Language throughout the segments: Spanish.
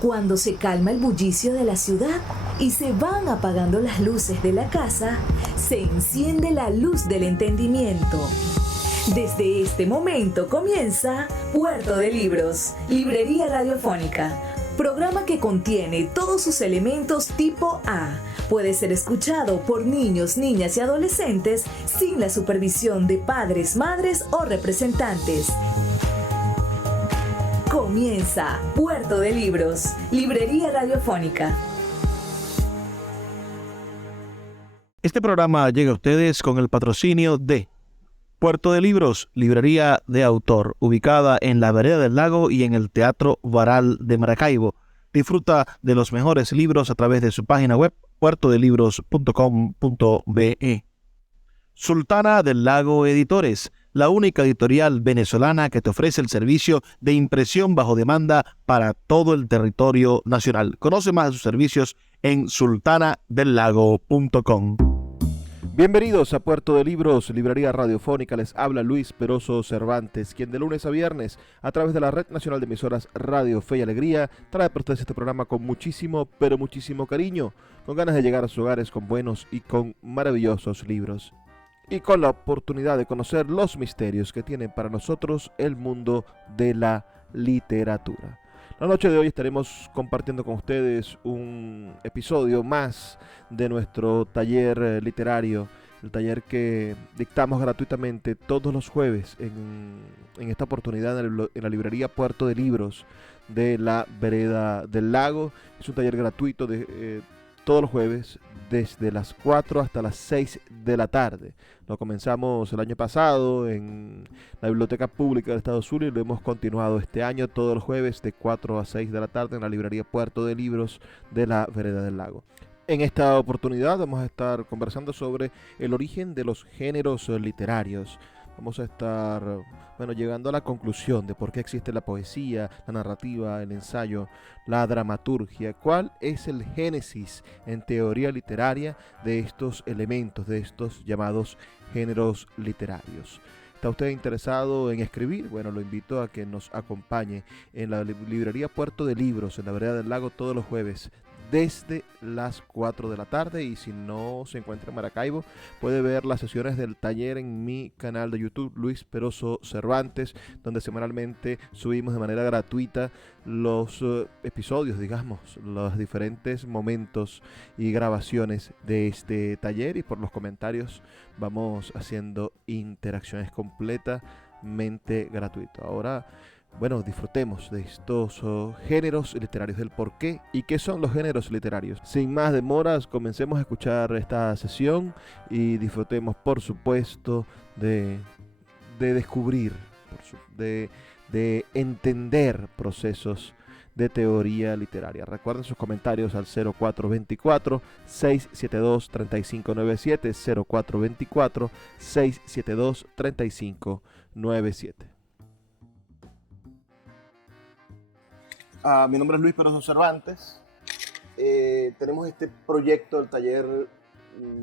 Cuando se calma el bullicio de la ciudad y se van apagando las luces de la casa, se enciende la luz del entendimiento. Desde este momento comienza Puerto de Libros, Librería Radiofónica, programa que contiene todos sus elementos tipo A. Puede ser escuchado por niños, niñas y adolescentes sin la supervisión de padres, madres o representantes. Comienza Puerto de Libros, Librería Radiofónica. Este programa llega a ustedes con el patrocinio de Puerto de Libros, librería de autor, ubicada en la Vereda del Lago y en el Teatro Varal de Maracaibo. Disfruta de los mejores libros a través de su página web, puertodelibros.com.be. Sultana del Lago Editores, la única editorial venezolana que te ofrece el servicio de impresión bajo demanda para todo el territorio nacional. Conoce más de sus servicios en sultanadelago.com. Bienvenidos a Puerto de Libros, Librería Radiofónica. Les habla Luis Peroso Cervantes, quien de lunes a viernes, a través de la Red Nacional de Emisoras Radio Fe y Alegría, trae para ustedes este programa con muchísimo, pero muchísimo cariño, con ganas de llegar a sus hogares con buenos y con maravillosos libros, y con la oportunidad de conocer los misterios que tiene para nosotros el mundo de la literatura. La noche de hoy estaremos compartiendo con ustedes un episodio más de nuestro taller literario, el taller que dictamos gratuitamente todos los jueves en esta oportunidad en la librería Puerto de Libros de la Vereda del Lago. Es un taller gratuito de todos los jueves desde las 4 hasta las 6 de la tarde. Lo comenzamos el año pasado en la Biblioteca Pública del Estado Zulia y lo hemos continuado este año todos los jueves de 4 a 6 de la tarde en la librería Puerto de Libros de la Vereda del Lago. En esta oportunidad vamos a estar conversando sobre el origen de los géneros literarios. Vamos a estar llegando a la conclusión de por qué existe la poesía, la narrativa, el ensayo, la dramaturgia. ¿Cuál es el génesis en teoría literaria de estos elementos, de estos llamados géneros literarios? ¿Está usted interesado en escribir? Bueno, lo invito a que nos acompañe en la librería Puerto de Libros, en la Vereda del Lago, todos los jueves desde las 4 de la tarde, y si no se encuentra en Maracaibo puede ver las sesiones del taller en mi canal de YouTube, Luis Peroso Cervantes, donde semanalmente subimos de manera gratuita los episodios, los diferentes momentos y grabaciones de este taller, y por los comentarios vamos haciendo interacciones completamente gratuitas. Ahora, disfrutemos de estos géneros literarios, del por qué y qué son los géneros literarios. Sin más demoras, comencemos a escuchar esta sesión y disfrutemos, por supuesto, de descubrir, de entender procesos de teoría literaria. Recuerden sus comentarios al 0424-672-3597, 0424-672-3597. Mi nombre es Luis Peroso Cervantes. Tenemos este proyecto, el taller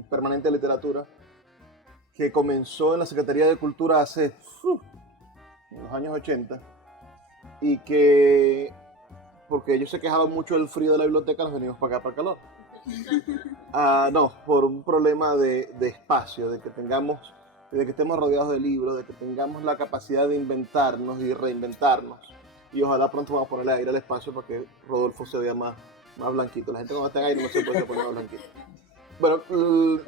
permanente de literatura, que comenzó en la Secretaría de Cultura hace en los años 80, y que, porque ellos se quejaban mucho del frío de la biblioteca, nos venimos para acá, para el calor. No, por un problema de espacio, de que estemos rodeados de libros, de que tengamos la capacidad de inventarnos y reinventarnos. Y ojalá pronto vamos a ponerle aire al espacio para que Rodolfo se vea más blanquito. La gente cuando está en aire no se puede poner más blanquito. Bueno,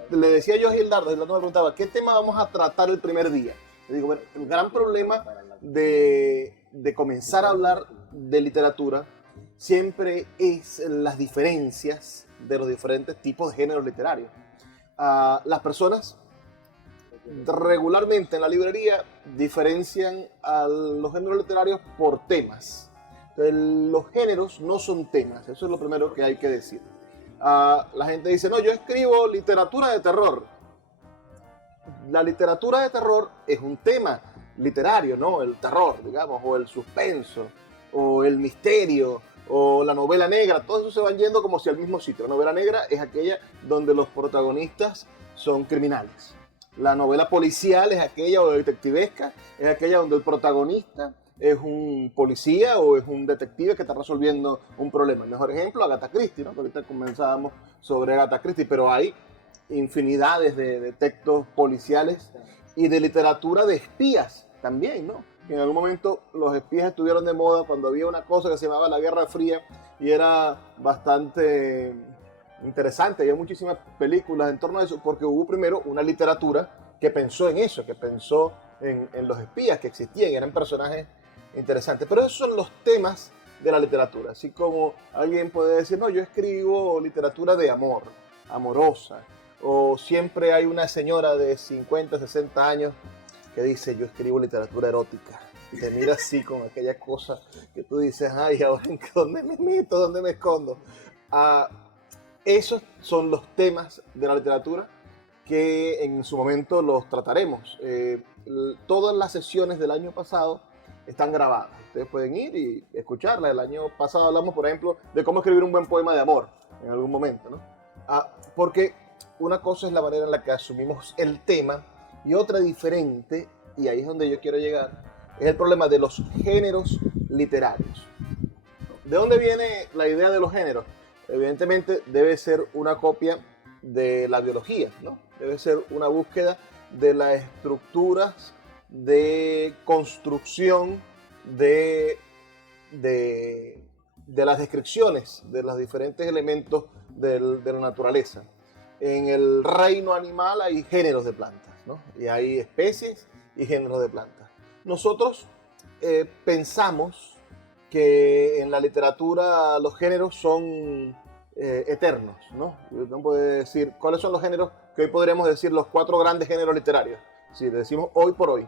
le decía yo a Gildardo me preguntaba, ¿qué tema vamos a tratar el primer día? Le digo, el gran problema de comenzar a hablar de literatura siempre es las diferencias de los diferentes tipos de géneros literarios. Las personas regularmente en la librería diferencian a los géneros literarios por temas. Entonces, los géneros no son temas, eso es lo primero que hay que decir. La gente dice, no, yo escribo literatura de terror. La literatura de terror es un tema literario, ¿no? El terror, o el suspenso, o el misterio, o la novela negra, todo eso se van yendo como si al mismo sitio. La novela negra es aquella donde los protagonistas son criminales. La novela policial es aquella, o detectivesca, es aquella donde el protagonista es un policía o es un detective que está resolviendo un problema. El mejor ejemplo, Agatha Christie, ¿no? Ahorita comenzábamos sobre Agatha Christie, pero hay infinidades de textos policiales y de literatura de espías también, ¿no? En algún momento los espías estuvieron de moda cuando había una cosa que se llamaba la Guerra Fría y era bastante interesante. Había muchísimas películas en torno a eso porque hubo primero una literatura que pensó en eso, que pensó en los espías que existían, eran personajes interesantes. Pero esos son los temas de la literatura. Así como alguien puede decir, no, yo escribo literatura de amor, amorosa, o siempre hay una señora de 50, 60 años que dice, yo escribo literatura erótica. Y te mira así con aquella cosa que tú dices, ay, ahora en dónde me meto, dónde me escondo. Esos son los temas de la literatura que en su momento los trataremos. Todas las sesiones del año pasado están grabadas. Ustedes pueden ir y escucharlas. El año pasado hablamos, por ejemplo, de cómo escribir un buen poema de amor en algún momento, ¿no? Porque una cosa es la manera en la que asumimos el tema y otra diferente, y ahí es donde yo quiero llegar, es el problema de los géneros literarios. ¿De dónde viene la idea de los géneros? Evidentemente debe ser una copia de la biología, ¿no? Debe ser una búsqueda de las estructuras de construcción de las descripciones de los diferentes elementos de la naturaleza. En el reino animal hay géneros de plantas, ¿no? Y hay especies y géneros de plantas. Nosotros pensamos que en la literatura los géneros son eternos, ¿no? Uno puede decir, ¿cuáles son los géneros que hoy podríamos decir los 4 grandes géneros literarios? Si decimos hoy por hoy.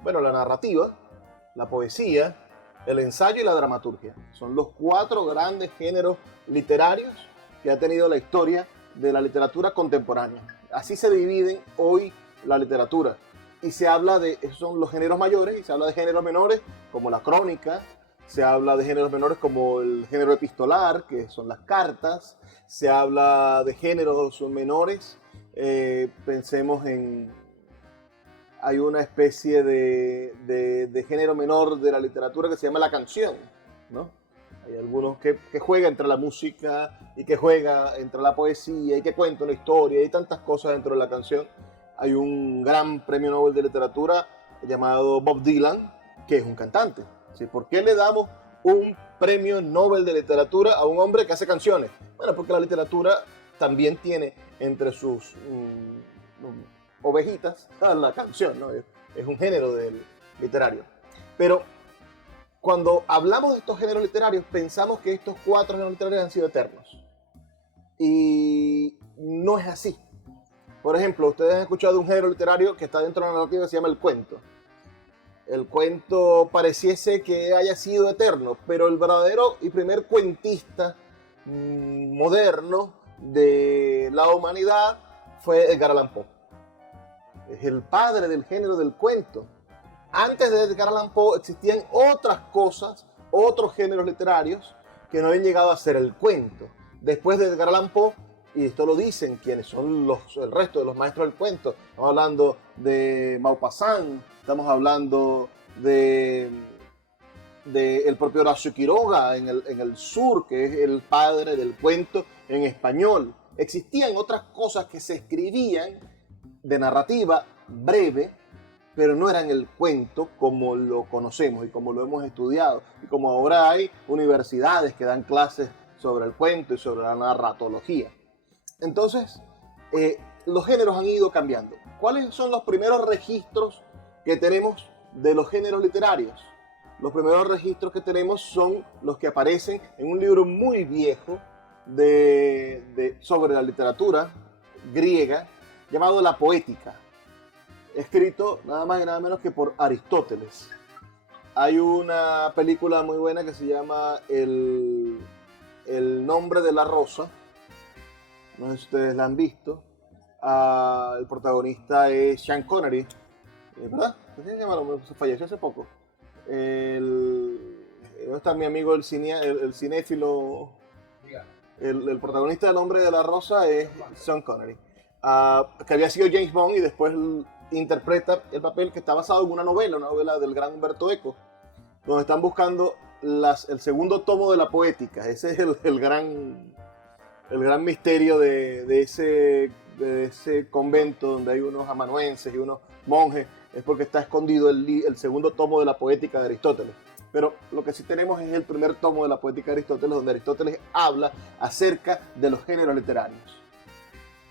Bueno, la narrativa, la poesía, el ensayo y la dramaturgia. Son los 4 grandes géneros literarios que ha tenido la historia de la literatura contemporánea. Así se dividen hoy la literatura. Y se habla de, esos son los géneros mayores, y se habla de géneros menores, como la crónica, se habla de géneros menores como el género epistolar, que son las cartas, se habla de géneros menores, pensemos en, hay una especie de género menor de la literatura que se llama la canción, ¿no? Hay algunos que juega entre la música y que juega entre la poesía y que cuenta una historia, hay tantas cosas dentro de la canción. Hay un gran premio Nobel de literatura llamado Bob Dylan, que es un cantante. ¿Sí? ¿Por qué le damos un premio Nobel de literatura a un hombre que hace canciones? Bueno, porque la literatura también tiene entre sus ovejitas la canción, ¿no? Es un género literario. Pero cuando hablamos de estos géneros literarios, pensamos que estos 4 géneros literarios han sido eternos. Y no es así. Por ejemplo, ustedes han escuchado un género literario que está dentro de la narrativa que se llama el cuento. El cuento pareciese que haya sido eterno, pero el verdadero y primer cuentista moderno de la humanidad fue Edgar Allan Poe. Es el padre del género del cuento. Antes de Edgar Allan Poe existían otras cosas, otros géneros literarios que no habían llegado a ser el cuento. Después de Edgar Allan Poe, y esto lo dicen quienes son el resto de los maestros del cuento, estamos hablando de Maupassant, estamos hablando de el propio Horacio Quiroga en el sur, que es el padre del cuento en español. Existían otras cosas que se escribían de narrativa breve, pero no eran el cuento como lo conocemos y como lo hemos estudiado. Y como ahora hay universidades que dan clases sobre el cuento y sobre la narratología. Entonces, los géneros han ido cambiando. ¿Cuáles son los primeros registros que tenemos de los géneros literarios? Los primeros registros que tenemos son los que aparecen en un libro muy viejo sobre la literatura griega llamado La Poética, escrito nada más y nada menos que por Aristóteles. Hay una película muy buena que se llama El nombre de la rosa. No sé si ustedes la han visto. El protagonista es Sean Connery, ¿verdad? Se falleció hace poco. ¿Dónde está mi amigo el cinéfilo? El protagonista del Nombre de la Rosa es Sean Connery, que había sido James Bond y después interpreta el papel que está basado en una novela del gran Humberto Eco. donde están buscando el segundo tomo de la poética. Ese es el gran misterio de ese convento donde hay unos amanuenses y unos monjes, es porque está escondido el segundo tomo de la poética de Aristóteles. Pero lo que sí tenemos es el primer tomo de la poética de Aristóteles, donde Aristóteles habla acerca de los géneros literarios.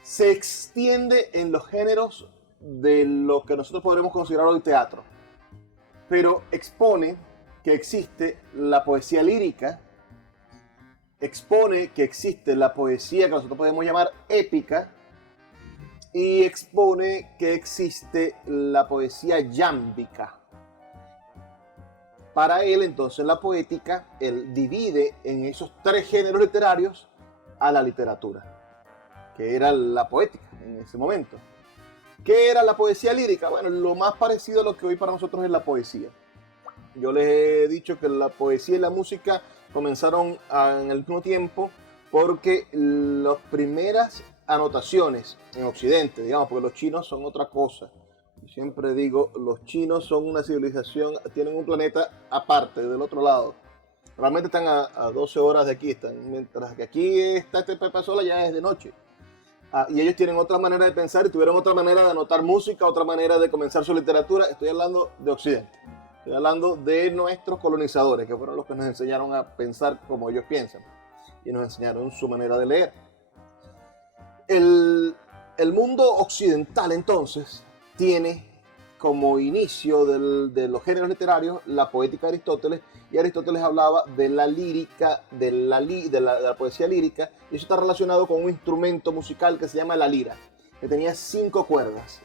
Se extiende en los géneros de lo que nosotros podremos considerar hoy teatro, pero expone que existe la poesía lírica, expone que existe la poesía que nosotros podemos llamar épica, y expone que existe la poesía yámbica. Para él, entonces, la poética, él divide en esos tres géneros literarios a la literatura, que era la poética en ese momento. ¿Qué era la poesía lírica? Bueno, lo más parecido a lo que hoy para nosotros es la poesía. Yo les he dicho que la poesía y la música comenzaron en el mismo tiempo porque las primeras anotaciones en Occidente, digamos, porque los chinos son otra cosa. Siempre digo, los chinos son una civilización, tienen un planeta aparte, del otro lado. Realmente están a 12 horas de aquí, mientras que aquí está este Pepe Sola ya es de noche. Y ellos tienen otra manera de pensar y tuvieron otra manera de anotar música, otra manera de comenzar su literatura. Estoy hablando de Occidente. Estoy hablando de nuestros colonizadores, que fueron los que nos enseñaron a pensar como ellos piensan. Y nos enseñaron su manera de leer. El mundo occidental, entonces, tiene como inicio de los géneros literarios la poética de Aristóteles, y Aristóteles hablaba de la lírica, de la poesía lírica, y eso está relacionado con un instrumento musical que se llama la lira, que tenía 5 cuerdas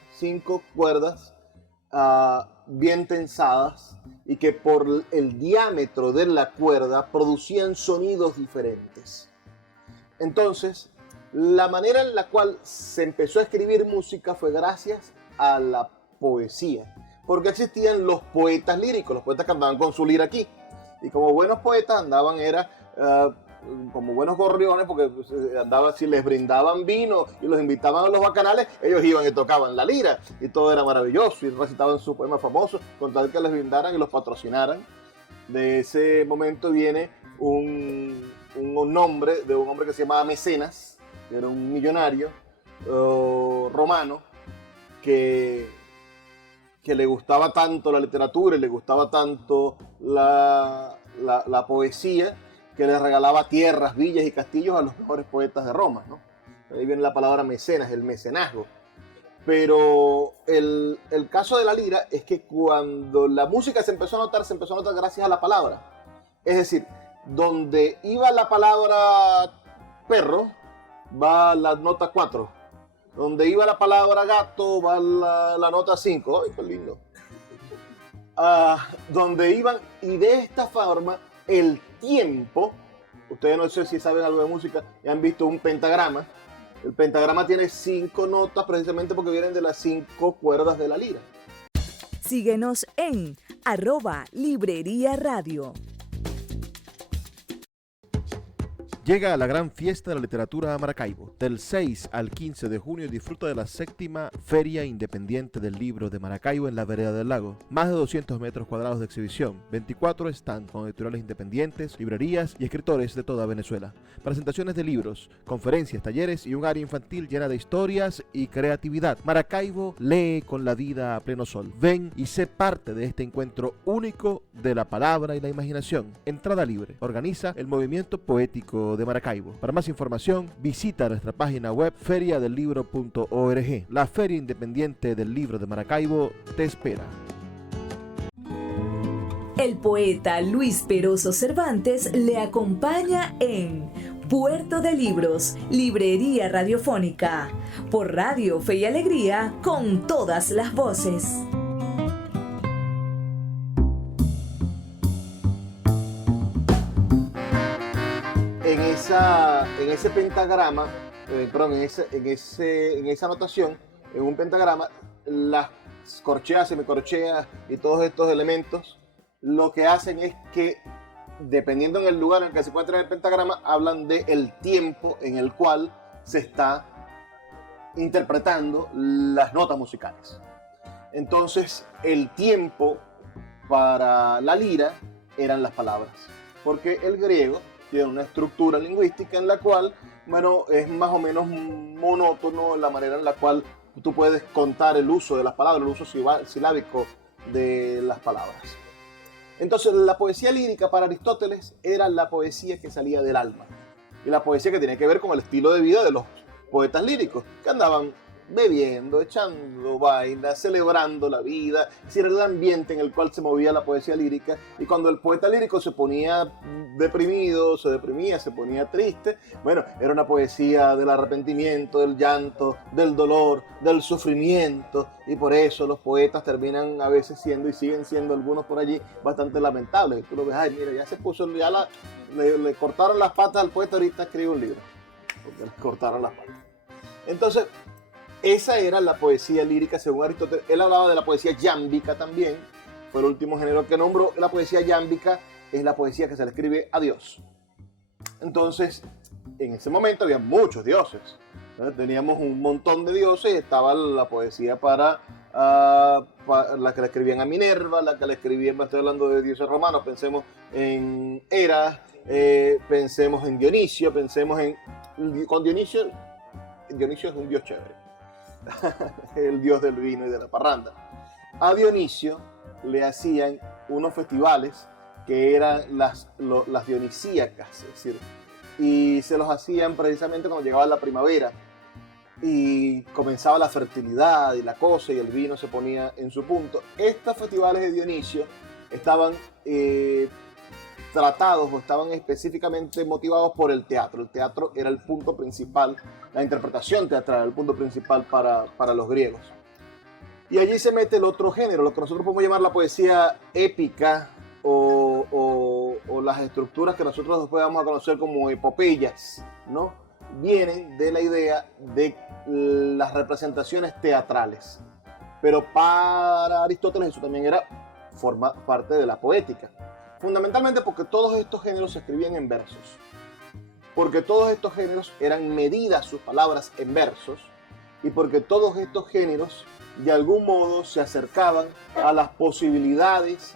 bien tensadas, y que por el diámetro de la cuerda producían sonidos diferentes. Entonces, la manera en la cual se empezó a escribir música fue gracias a la poesía, porque existían los poetas líricos, los poetas que andaban con su lira aquí, y como buenos poetas andaban como buenos gorriones, porque si les brindaban vino y los invitaban a los bacanales, ellos iban y tocaban la lira, y todo era maravilloso, y recitaban sus poemas famosos, con tal que les brindaran y los patrocinaran. De ese momento viene un nombre de un hombre que se llamaba Mecenas, que era un millonario romano, que le gustaba tanto la literatura y le gustaba tanto la poesía, que le regalaba tierras, villas y castillos a los mejores poetas de Roma, ¿no? Ahí viene la palabra mecenas, el mecenazgo. Pero el caso de la lira es que cuando la música se empezó a notar gracias a la palabra. Es decir, donde iba la palabra perro, va la nota 4. Donde iba la palabra gato, va la nota 5. ¡Ay, qué lindo! Donde iban, y de esta forma, el tiempo, ustedes no sé si saben algo de música y han visto un pentagrama. El pentagrama tiene 5 notas precisamente porque vienen de las 5 cuerdas de la lira. Síguenos en @Librería Radio. Llega la gran fiesta de la literatura a Maracaibo. Del 6 al 15 de junio disfruta de la 7ª Feria Independiente del Libro de Maracaibo en la Vereda del Lago. Más de 200 metros cuadrados de exhibición, 24 stands con editoriales independientes, librerías y escritores de toda Venezuela. Presentaciones de libros, conferencias, talleres y un área infantil llena de historias y creatividad. Maracaibo lee con la vida a pleno sol. Ven y sé parte de este encuentro único de la palabra y la imaginación. Entrada libre. Organiza el Movimiento Poético de Maracaibo. Para más información, visita nuestra página web feriadelibro.org. La Feria Independiente del Libro de Maracaibo te espera. El poeta Luis Peroso Cervantes le acompaña en Puerto de Libros, Librería Radiofónica, por Radio Fe y Alegría, con todas las voces. En ese pentagrama, en esa anotación, en un pentagrama, las corcheas, semicorcheas y todos estos elementos, lo que hacen es que, dependiendo en el lugar en el que se encuentra el pentagrama, hablan del tiempo en el cual se está interpretando las notas musicales. Entonces, el tiempo para la lira eran las palabras. Porque el griego tiene una estructura lingüística en la cual, bueno, es más o menos monótono la manera en la cual tú puedes contar el uso de las palabras, el uso silábico de las palabras. Entonces, la poesía lírica para Aristóteles era la poesía que salía del alma. Y la poesía que tenía que ver con el estilo de vida de los poetas líricos, que andaban bebiendo, echando vaina, celebrando la vida. Es decir, era el ambiente en el cual se movía la poesía lírica. Y cuando el poeta lírico se ponía deprimido, se deprimía, se ponía triste, bueno, era una poesía del arrepentimiento, del llanto, del dolor, del sufrimiento. Y por eso los poetas terminan a veces siendo, y siguen siendo algunos por allí, bastante lamentables. Y tú lo ves, ay, mira, ya se puso, ya le cortaron las patas al poeta, ahorita escribe un libro, porque le cortaron las patas. Entonces, esa era la poesía lírica según Aristóteles. Él hablaba de la poesía yámbica también, fue el último género que nombró. La poesía yámbica es la poesía que se le escribe a Dios. Entonces, en ese momento había muchos dioses, ¿no? Teníamos un montón de dioses. Estaba la poesía para la que le escribían a Minerva, la que le escribían, estoy hablando de dioses romanos, pensemos en Hera, pensemos en Dionisio, pensemos en... Con Dionisio es un dios chévere. El dios del vino y de la parranda. A Dionisio le hacían unos festivales que eran las dionisíacas, es decir, y se los hacían precisamente cuando llegaba la primavera y comenzaba la fertilidad y la cosa y el vino se ponía en su punto. Estos festivales de Dionisio estaban tratados o estaban específicamente motivados por el teatro. El teatro era el punto principal, la interpretación teatral era el punto principal para los griegos. Y allí se mete el otro género, lo que nosotros podemos llamar la poesía épica o las estructuras que nosotros después vamos a conocer como epopeyas, ¿no? Vienen de la idea de las representaciones teatrales. Pero para Aristóteles eso también forma parte de la poética. Fundamentalmente porque todos estos géneros se escribían en versos. Porque todos estos géneros eran medidas sus palabras en versos. Y porque todos estos géneros de algún modo se acercaban a las posibilidades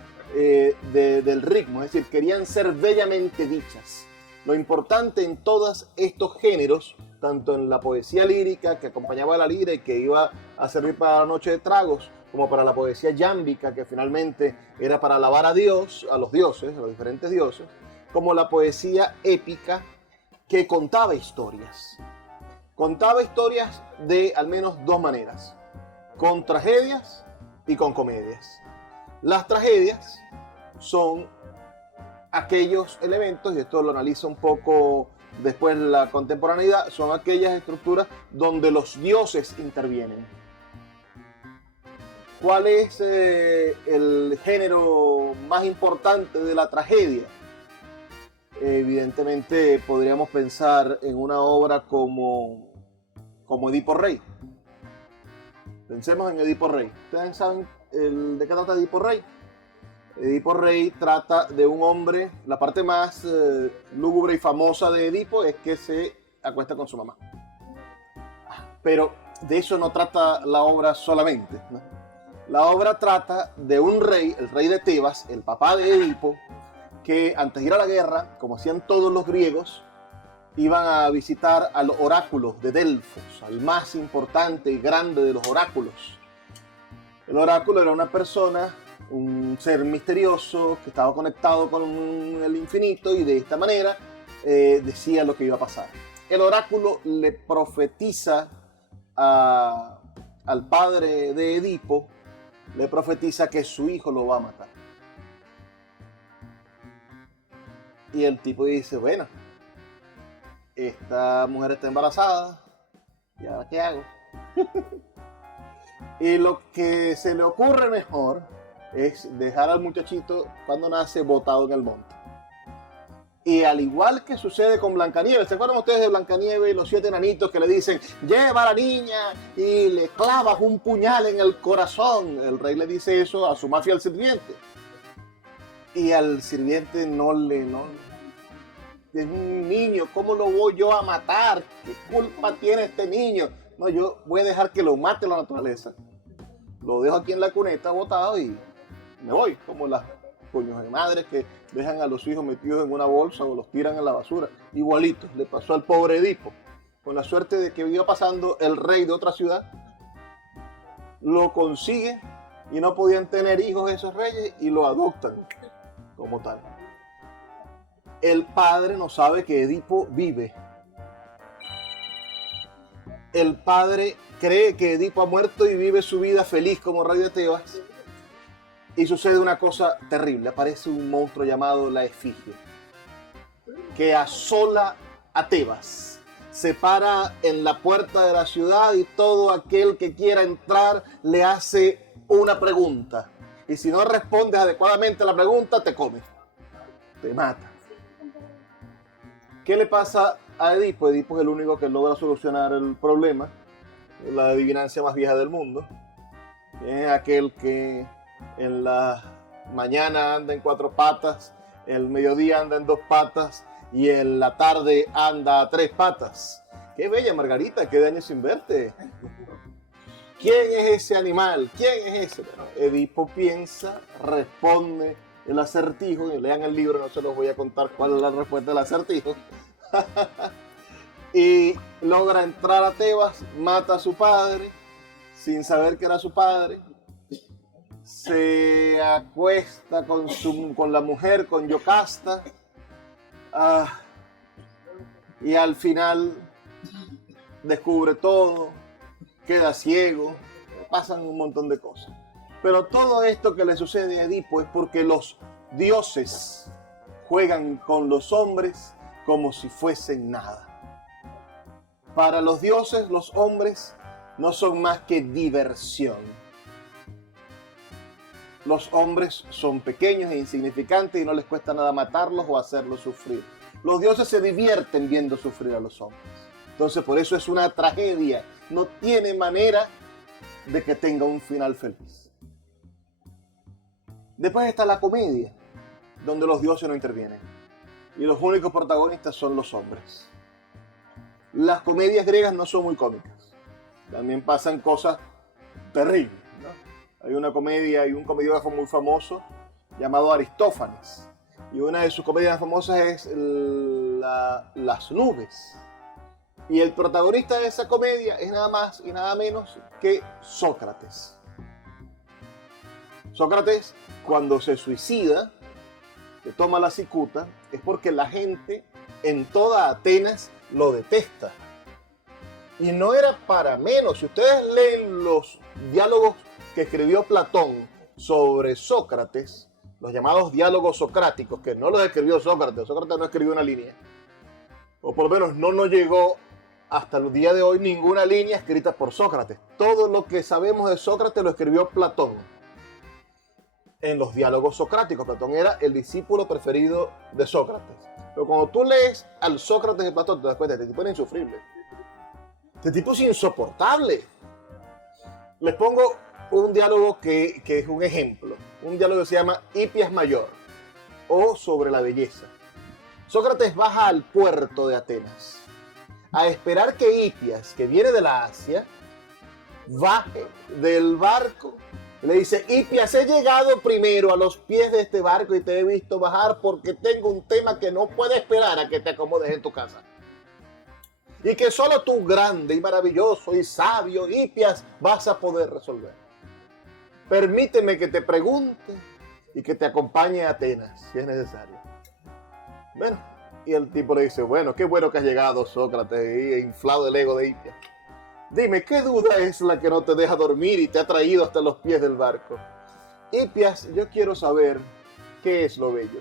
del ritmo. Es decir, querían ser bellamente dichas. Lo importante en todos estos géneros, tanto en la poesía lírica que acompañaba a la lira y que iba a servir para la noche de tragos, como para la poesía yámbica, que finalmente era para alabar a Dios, a los dioses, a los diferentes dioses, como la poesía épica, que contaba historias. Contaba historias de al menos dos maneras, con tragedias y con comedias. Las tragedias son aquellos elementos, y esto lo analiza un poco después la contemporaneidad, son aquellas estructuras donde los dioses intervienen. ¿Cuál es el género más importante de la tragedia? Evidentemente podríamos pensar en una obra como Edipo Rey. Pensemos en Edipo Rey. ¿Ustedes saben de qué trata Edipo Rey? Edipo Rey trata de un hombre, la parte más lúgubre y famosa de Edipo es que se acuesta con su mamá. Pero de eso no trata la obra solamente, ¿no? La obra trata de un rey, el rey de Tebas, el papá de Edipo, que antes de ir a la guerra, como hacían todos los griegos, iban a visitar al oráculo de Delfos, al más importante y grande de los oráculos. El oráculo era una persona, un ser misterioso que estaba conectado con el infinito y de esta manera decía lo que iba a pasar. El oráculo le profetiza al padre de Edipo, le profetiza que su hijo lo va a matar. Y el tipo dice, bueno, esta mujer está embarazada, ¿y ahora qué hago? Y lo que se le ocurre mejor es dejar al muchachito cuando nace botado en el monte. Y al igual que sucede con Blancanieves, ¿se acuerdan ustedes de Blancanieves y los 7 enanitos que le dicen, lleva a la niña y le clavas un puñal en el corazón? El rey le dice eso a su más fiel sirviente. Y al sirviente no. Es un niño, ¿cómo lo voy yo a matar? ¿Qué culpa tiene este niño? No, yo voy a dejar que lo mate la naturaleza. Lo dejo aquí en la cuneta botado y me voy, como las coños de madres que dejan a los hijos metidos en una bolsa o los tiran en la basura. Igualito le pasó al pobre Edipo, con la suerte de que iba pasando el rey de otra ciudad, lo consigue y no podían tener hijos esos reyes y lo adoptan como tal. El padre no sabe que Edipo vive. El padre cree que Edipo ha muerto y vive su vida feliz como rey de Tebas. Y sucede una cosa terrible. Aparece un monstruo llamado la Efigie, que asola a Tebas. Se para en la puerta de la ciudad y todo aquel que quiera entrar le hace una pregunta. Y si no respondes adecuadamente a la pregunta, te come. Te mata. ¿Qué le pasa a Edipo? Edipo es el único que logra solucionar el problema. La adivinancia más vieja del mundo. Es aquel que en la mañana anda en 4 patas, el mediodía anda en 2 patas y en la tarde anda a 3 patas. ¡Qué bella, Margarita! ¡Qué de años sin verte! ¿Quién es ese animal? ¿Quién es ese? Bueno, Edipo piensa, responde el acertijo, y lean el libro, no se los voy a contar cuál es la respuesta del acertijo. Y logra entrar a Tebas, mata a su padre, sin saber que era su padre. Se acuesta con la mujer, con Yocasta. Y al final descubre todo, queda ciego, pasan un montón de cosas. Pero todo esto que le sucede a Edipo es porque los dioses juegan con los hombres como si fuesen nada. Para los dioses, los hombres no son más que diversión. Los hombres son pequeños e insignificantes y no les cuesta nada matarlos o hacerlos sufrir. Los dioses se divierten viendo sufrir a los hombres. Entonces, por eso es una tragedia. No tiene manera de que tenga un final feliz. Después está la comedia, donde los dioses no intervienen. Y los únicos protagonistas son los hombres. Las comedias griegas no son muy cómicas. También pasan cosas terribles, ¿no? Hay una comedia y un comediógrafo muy famoso llamado Aristófanes. Y una de sus comedias famosas es Las nubes. Y el protagonista de esa comedia es nada más y nada menos que Sócrates. Sócrates, cuando se suicida, que toma la cicuta, es porque la gente en toda Atenas lo detesta. Y no era para menos. Si ustedes leen los diálogos que escribió Platón sobre Sócrates, los llamados diálogos socráticos, que no los escribió Sócrates, Sócrates no escribió una línea, o por lo menos no nos llegó hasta el día de hoy ninguna línea escrita por Sócrates. Todo lo que sabemos de Sócrates lo escribió Platón en los diálogos socráticos. Platón era el discípulo preferido de Sócrates. Pero cuando tú lees al Sócrates de Platón, te das cuenta, este tipo era insufrible. Este tipo es insoportable. Les pongo un diálogo que es un ejemplo. Un diálogo que se llama Hipias Mayor, o sobre la belleza. Sócrates baja al puerto de Atenas a esperar que Hipias, que viene de la Asia, baje del barco. Le dice: Hipias, he llegado primero a los pies de este barco y te he visto bajar porque tengo un tema que no puede esperar a que te acomodes en tu casa. Y que solo tú, grande y maravilloso y sabio Hipias, vas a poder resolver. Permíteme que te pregunte y que te acompañe a Atenas, si es necesario. Bueno, y el tipo le dice: bueno, qué bueno que has llegado, Sócrates, y inflado el ego de Hipias. Dime, ¿qué duda es la que no te deja dormir y te ha traído hasta los pies del barco? Hipias, yo quiero saber qué es lo bello.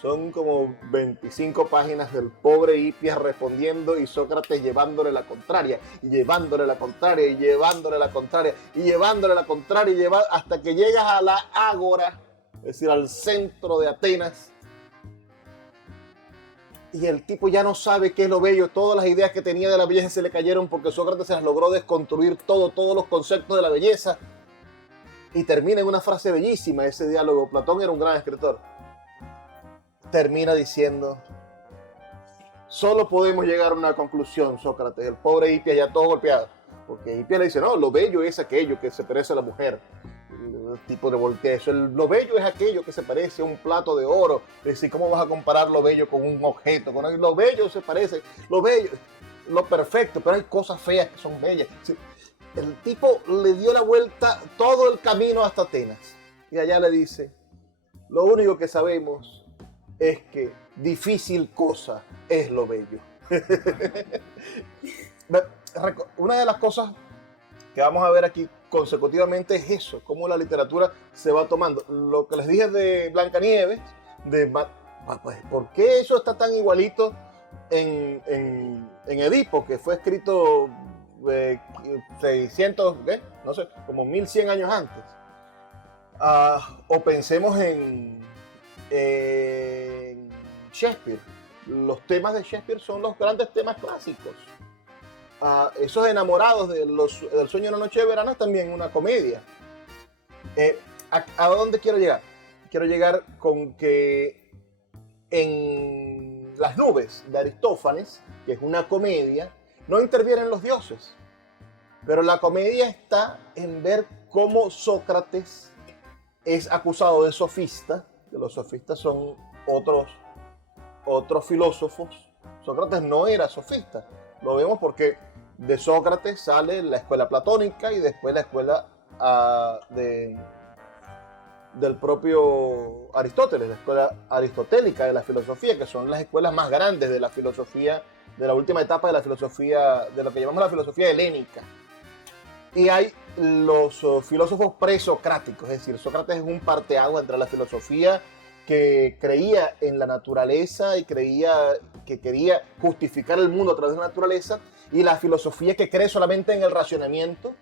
Son como 25 páginas del pobre Hipias respondiendo y Sócrates llevándole la contraria, y llevándole la contraria, y llevándole la contraria, y llevándole la contraria, y hasta que llegas a la ágora, es decir, al centro de Atenas. Y el tipo ya no sabe qué es lo bello. Todas las ideas que tenía de la belleza se le cayeron porque Sócrates se las logró desconstruir todos los conceptos de la belleza. Y termina en una frase bellísima ese diálogo. Platón era un gran escritor. Termina diciendo: solo podemos llegar a una conclusión, Sócrates. El pobre Hipias ya todo golpeado. Porque Hipias le dice: no, lo bello es aquello que se parece a la mujer. el tipo de voltea eso. Lo bello es aquello que se parece a un plato de oro. Es decir, ¿cómo vas a comparar lo bello con un objeto? Lo bello se parece, lo bello, lo perfecto, pero hay cosas feas que son bellas. Sí, el tipo le dio la vuelta todo el camino hasta Atenas. Y allá le dice, lo único que sabemos es que difícil cosa es lo bello. Una de las cosas que vamos a ver aquí consecutivamente es eso, cómo la literatura se va tomando. Lo que les dije de Blancanieves, pues, ¿por qué eso está tan igualito en Edipo, que fue escrito 600, ¿qué? No sé, como 1100 años antes? O pensemos en Shakespeare. Los temas de Shakespeare son los grandes temas clásicos. Esos enamorados del sueño de la noche de verano es también una comedia. ¿A dónde quiero llegar? Quiero llegar con que en Las nubes de Aristófanes, que es una comedia, no intervienen los dioses. Pero la comedia está en ver cómo Sócrates es acusado de sofista, que los sofistas son otros filósofos. Sócrates no era sofista. Lo vemos porque de Sócrates sale la escuela platónica y después la escuela del propio Aristóteles, la escuela aristotélica de la filosofía, que son las escuelas más grandes de la filosofía, de la última etapa de la filosofía, de lo que llamamos la filosofía helénica. Y hay los filósofos presocráticos, es decir, Sócrates es un parteaguas entre la filosofía que creía en la naturaleza y creía que quería justificar el mundo a través de la naturaleza, y la filosofía que cree solamente en el racionamiento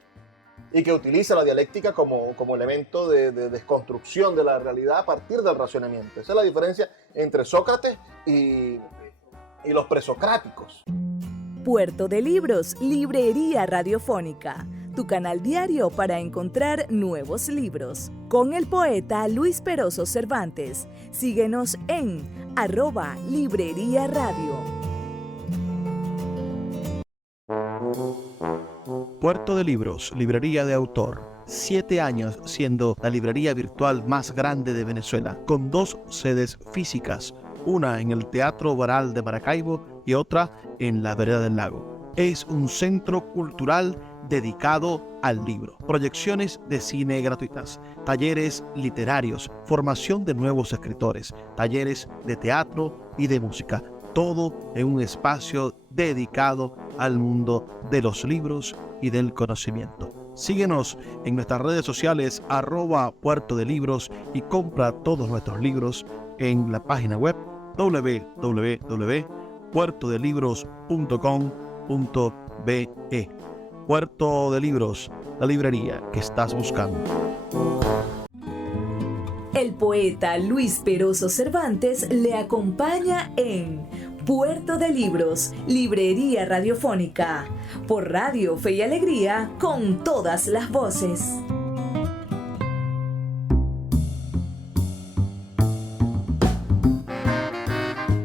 y que utiliza la dialéctica como elemento de desconstrucción de la realidad a partir del racionamiento. Esa es la diferencia entre Sócrates y los presocráticos. Puerto de Libros, Librería Radiofónica, tu canal diario para encontrar nuevos libros. Con el poeta Luis Peroso Cervantes. Síguenos en @Librería Radio. Puerto de Libros, librería de autor. 7 años siendo la librería virtual más grande de Venezuela, con 2 sedes físicas, una en el Teatro Baral de Maracaibo y otra en la Vereda del Lago. Es un centro cultural dedicado al libro, proyecciones de cine gratuitas, talleres literarios, formación de nuevos escritores, talleres de teatro y de música, todo en un espacio dedicado al mundo de los libros y del conocimiento. Síguenos en nuestras redes sociales @Puerto de Libros y compra todos nuestros libros en la página web www.puertodelibros.com.be. Puerto de Libros, la librería que estás buscando. El poeta Luis Peroso Cervantes le acompaña en Puerto de Libros, Librería Radiofónica, por Radio Fe y Alegría, con todas las voces.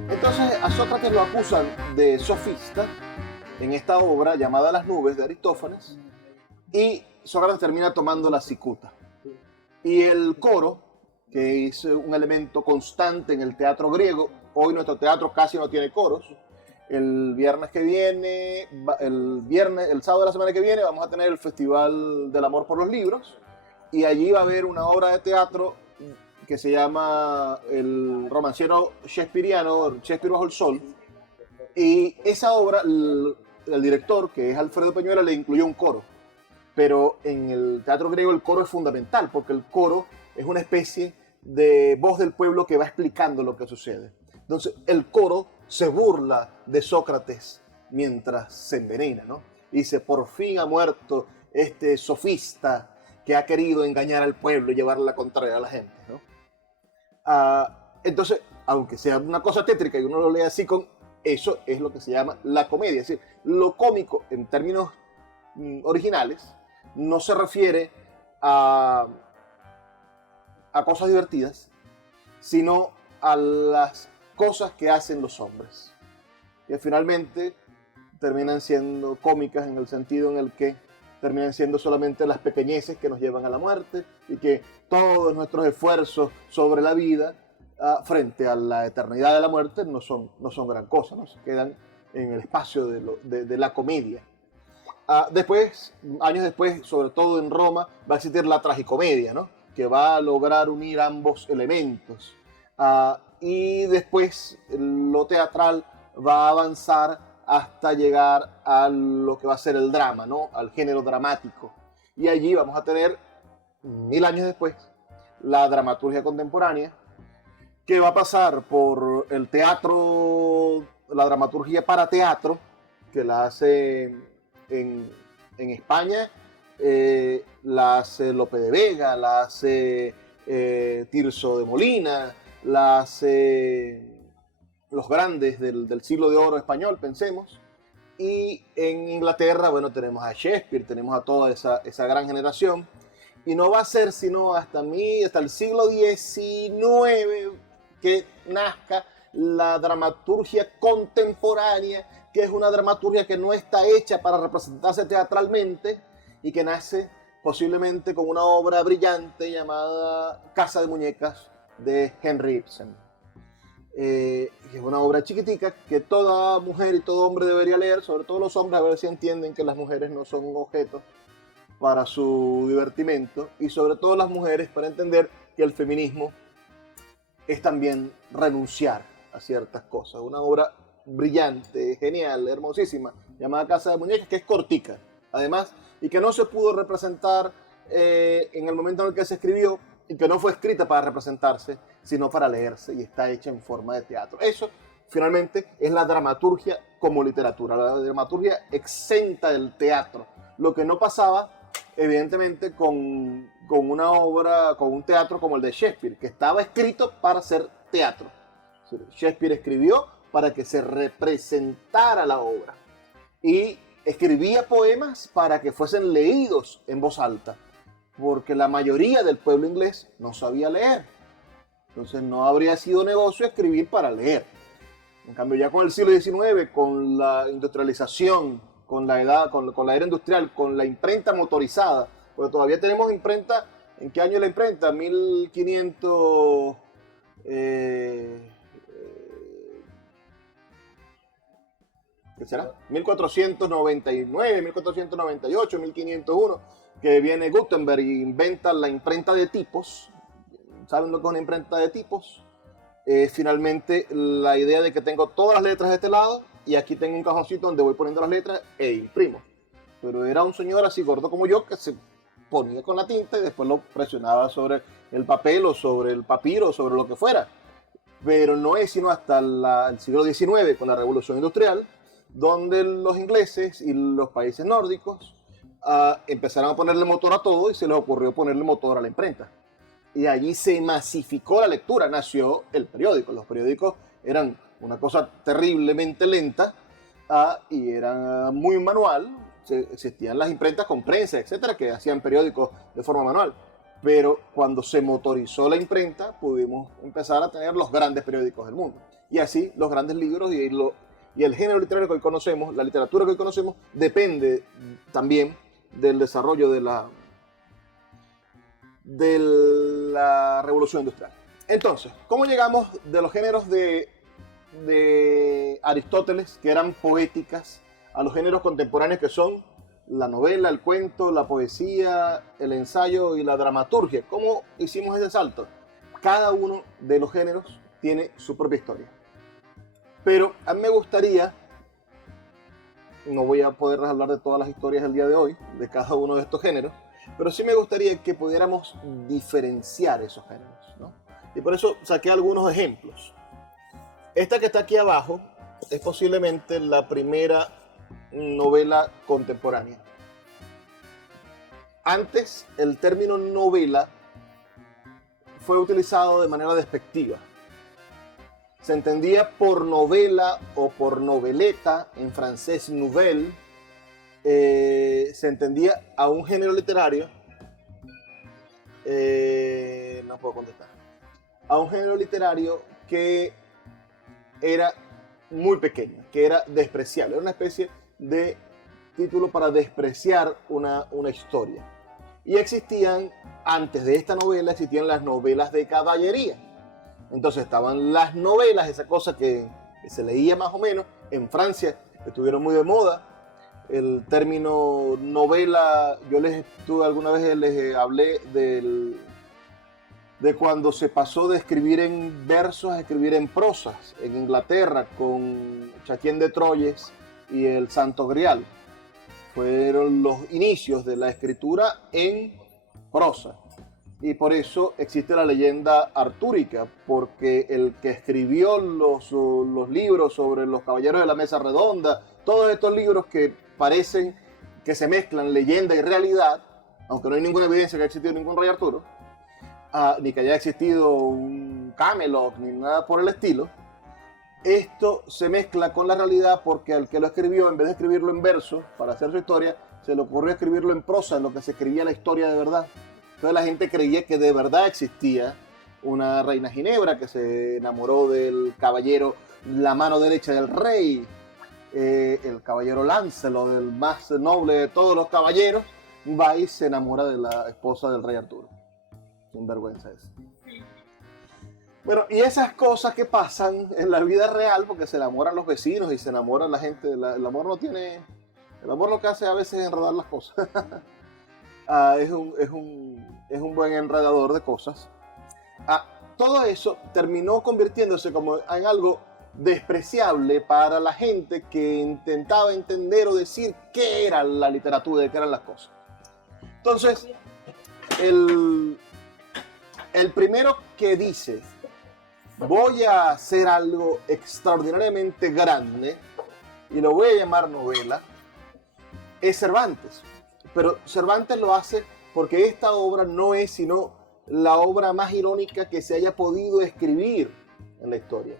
Entonces a Sócrates lo acusan de sofista en esta obra llamada Las nubes de Aristófanes, y Sócrates termina tomando la cicuta. Y el coro, que es un elemento constante en el teatro griego, hoy nuestro teatro casi no tiene coros. El viernes que viene, el sábado de la semana que viene, vamos a tener el Festival del Amor por los Libros, y allí va a haber una obra de teatro que se llama El romancero shakespeariano, Shakespeare bajo el sol, y esa obra, el director, que es Alfredo Peñuela, le incluyó un coro, pero en el teatro griego el coro es fundamental, porque el coro es una especie de voz del pueblo que va explicando lo que sucede. Entonces el coro se burla de Sócrates mientras se envenena, ¿no? Dice, por fin ha muerto este sofista que ha querido engañar al pueblo y llevarle la contraria a la gente, ¿no? Entonces, aunque sea una cosa tétrica y uno lo lee así, eso es lo que se llama la comedia. Es decir, lo cómico en términos originales no se refiere a cosas divertidas, sino a las cosas que hacen los hombres, que finalmente terminan siendo cómicas en el sentido en el que terminen siendo solamente las pequeñeces que nos llevan a la muerte y que todos nuestros esfuerzos sobre la vida frente a la eternidad de la muerte no son gran cosa, ¿no? Se quedan en el espacio de la comedia. Después, años después, sobre todo en Roma, va a existir la tragicomedia, ¿no? Que va a lograr unir ambos elementos. Y después lo teatral va a avanzar hasta llegar a lo que va a ser el drama, ¿no? Al género dramático. Y allí vamos a tener, 1000 años después, la dramaturgia contemporánea, que va a pasar por el teatro, la dramaturgia para teatro, que la hace en España, la hace Lope de Vega, la hace Tirso de Molina, la hace los grandes del siglo de oro español, pensemos. Y en Inglaterra, bueno, tenemos a Shakespeare, tenemos a toda esa gran generación. Y no va a ser sino hasta el siglo XIX que nazca la dramaturgia contemporánea, que es una dramaturgia que no está hecha para representarse teatralmente y que nace posiblemente con una obra brillante llamada Casa de Muñecas de Henry Ibsen. Que es una obra chiquitica que toda mujer y todo hombre debería leer, sobre todo los hombres, a ver si entienden que las mujeres no son un objeto para su divertimento, y sobre todo las mujeres para entender que el feminismo es también renunciar a ciertas cosas. Una obra brillante, genial, hermosísima, llamada Casa de Muñecas, que es cortica, además, y que no se pudo representar en el momento en el que se escribió, y que no fue escrita para representarse, sino para leerse, y está hecha en forma de teatro. Eso, finalmente, es la dramaturgia como literatura, la dramaturgia exenta del teatro. Lo que no pasaba, evidentemente, con una obra, con un teatro como el de Shakespeare, que estaba escrito para ser teatro. Shakespeare escribió para que se representara la obra, y escribía poemas para que fuesen leídos en voz alta, porque la mayoría del pueblo inglés no sabía leer. Entonces no habría sido negocio escribir para leer. En cambio, ya con el siglo XIX, con la industrialización, con la era industrial, con la imprenta motorizada, porque todavía tenemos imprenta. ¿En qué año la imprenta? 1500... ¿qué será? 1499, 1498, 1501, que viene Gutenberg y inventa la imprenta de tipos. ¿Saben lo que es una imprenta de tipos? Finalmente, la idea de que tengo todas las letras de este lado y aquí tengo un cajoncito donde voy poniendo las letras e imprimo. Pero era un señor así gordo como yo que se ponía con la tinta y después lo presionaba sobre el papel o sobre el papiro o sobre lo que fuera. Pero no es sino hasta el siglo XIX, con la Revolución Industrial, donde los ingleses y los países nórdicos empezaron a ponerle motor a todo, y se les ocurrió ponerle motor a la imprenta. Y allí se masificó la lectura, nació el periódico. Los periódicos eran una cosa terriblemente lenta y eran muy manual. Existían las imprentas con prensa, etcétera, que hacían periódicos de forma manual. Pero cuando se motorizó la imprenta, pudimos empezar a tener los grandes periódicos del mundo. Y así los grandes libros y el género literario que hoy conocemos, la literatura que hoy conocemos, depende también del desarrollo de la revolución industrial. Entonces, ¿cómo llegamos de los géneros de Aristóteles, que eran poéticas, a los géneros contemporáneos que son la novela, el cuento, la poesía, el ensayo y la dramaturgia? ¿Cómo hicimos ese salto? Cada uno de los géneros tiene su propia historia. Pero a mí me gustaría, no voy a poder hablar de todas las historias del día de hoy, de cada uno de estos géneros, pero sí me gustaría que pudiéramos diferenciar esos géneros, ¿no? Y por eso saqué algunos ejemplos. Esta que está aquí abajo es posiblemente la primera novela contemporánea. Antes, el término novela fue utilizado de manera despectiva. Se entendía por novela o por noveleta, en francés nouvelle. Se entendía a un género literario, no puedo contestar, a un género literario que era muy pequeño, que era despreciable, era una especie de título para despreciar una historia. Y existían, antes de esta novela, existían las novelas de caballería. Entonces estaban las novelas, esa cosa que se leía más o menos. En Francia estuvieron muy de moda. El término novela, yo alguna vez les hablé de cuando se pasó de escribir en versos a escribir en prosas en Inglaterra con Chrétien de Troyes y el Santo Grial. Fueron los inicios de la escritura en prosa. Y por eso existe la leyenda artúrica, porque el que escribió los libros sobre los caballeros de la mesa redonda, todos estos libros que parecen que se mezclan leyenda y realidad, aunque no hay ninguna evidencia que haya existido ningún rey Arturo, ni que haya existido un Camelot, ni nada por el estilo, esto se mezcla con la realidad porque al que lo escribió, en vez de escribirlo en verso para hacer su historia, se le ocurrió escribirlo en prosa, en lo que se escribía la historia de verdad. Entonces la gente creía que de verdad existía una reina Ginebra que se enamoró del caballero, la mano derecha del rey, el caballero Lancelot, el más noble de todos los caballeros, va y se enamora de la esposa del rey Arturo. Sin vergüenza eso. Bueno, y esas cosas que pasan en la vida real, porque se enamoran los vecinos y se enamoran la gente, el amor no tiene, el amor lo que hace a veces es enredar las cosas. Es un buen enredador de cosas. Todo eso terminó convirtiéndose como en algo despreciable para la gente que intentaba entender o decir qué era la literatura y qué eran las cosas. Entonces, el primero que dice, voy a hacer algo extraordinariamente grande y lo voy a llamar novela, es Cervantes. Pero Cervantes lo hace porque esta obra no es sino la obra más irónica que se haya podido escribir en la historia.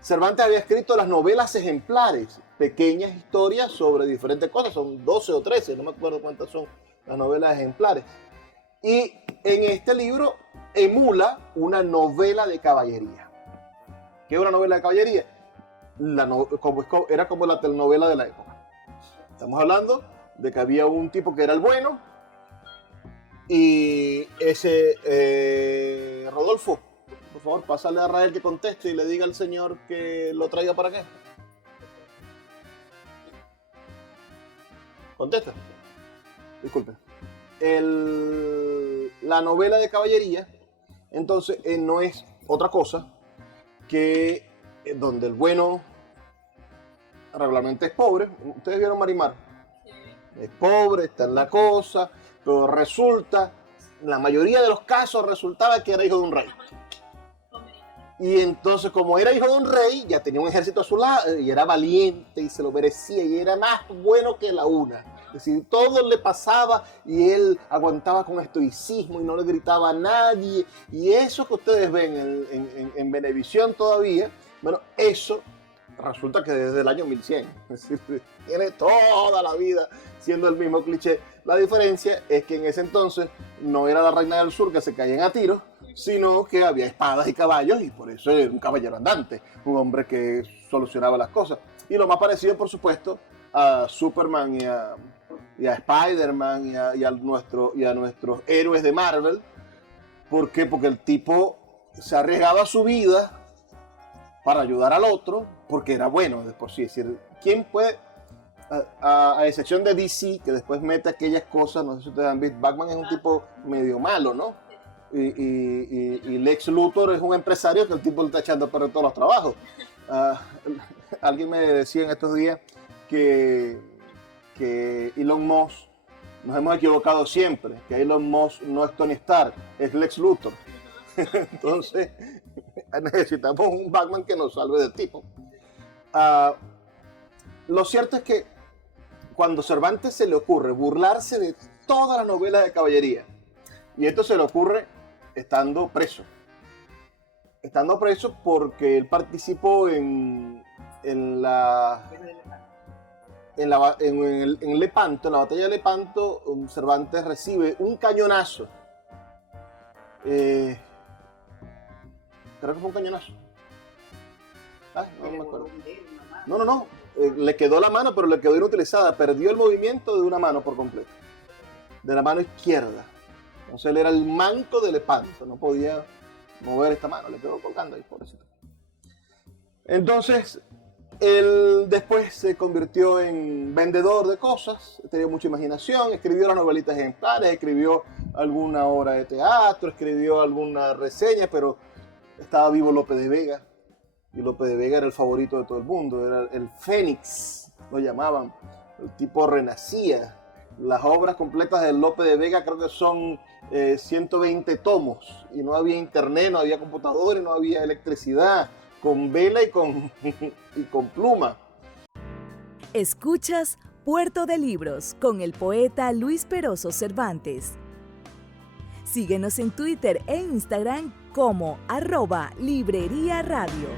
Cervantes había escrito las novelas ejemplares, pequeñas historias sobre diferentes cosas, son 12 o 13, no me acuerdo cuántas son las novelas ejemplares. Y en este libro emula una novela de caballería. ¿Qué es una novela de caballería? Era como la telenovela de la época. Estamos hablando de que había un tipo que era el bueno y ese Rodolfo, por favor, pásale a Rael que conteste y le diga al señor que lo traiga para acá. Contesta. Disculpe. La novela de caballería, entonces, no es otra cosa que donde el bueno regularmente es pobre. Ustedes vieron Marimar. Es pobre, está en la cosa, pero resulta, en la mayoría de los casos resultaba que era hijo de un rey. Y entonces, como era hijo de un rey, ya tenía un ejército a su lado, y era valiente, y se lo merecía, y era más bueno que la una. Es decir, todo le pasaba, y él aguantaba con estoicismo, y no le gritaba a nadie. Y eso que ustedes ven en Venevisión todavía, bueno, eso resulta que desde el año 1100. Es decir, tiene toda la vida siendo el mismo cliché. La diferencia es que en ese entonces no era la reina del sur que se caían a tiros, sino que había espadas y caballos, y por eso era un caballero andante, un hombre que solucionaba las cosas. Y lo más parecido, por supuesto, a Superman y a Spider-Man y a nuestros héroes de Marvel. ¿Por qué? Porque el tipo se arriesgaba su vida para ayudar al otro, porque era bueno de por sí. Es decir, ¿quién puede, a excepción de DC, que después mete aquellas cosas, no sé si ustedes han visto, Batman es un tipo medio malo, ¿no? Y Lex Luthor es un empresario que el tipo le está echando a perder todos los trabajos. Alguien me decía en estos días que Elon Musk, nos hemos equivocado siempre, que Elon Musk no es Tony Stark, es Lex Luthor. Entonces necesitamos un Batman que nos salve del tipo. Lo cierto es que cuando Cervantes se le ocurre burlarse de toda la novela de caballería, y esto se le ocurre estando preso porque él participó en Lepanto, en la batalla de Lepanto. Cervantes recibe un cañonazo. Creo que fue un cañonazo. No me acuerdo. No. le quedó la mano, pero le quedó inutilizada. Perdió el movimiento de una mano por completo, de la mano izquierda. Entonces él era el manco de Lepanto, no podía mover esta mano, le quedó colgando ahí, pobrecito. Entonces, él después se convirtió en vendedor de cosas, tenía mucha imaginación, escribió las novelitas ejemplares, escribió alguna obra de teatro, escribió alguna reseña, pero estaba vivo Lope de Vega, y Lope de Vega era el favorito de todo el mundo, era el Fénix, lo llamaban, el tipo renacía. Las obras completas de Lope de Vega creo que son 120 tomos, y no había internet, no había computadores, no había electricidad, con vela y con pluma. Escuchas Puerto de Libros con el poeta Luis Peroso Cervantes. Síguenos en Twitter e Instagram como @Librería Radio.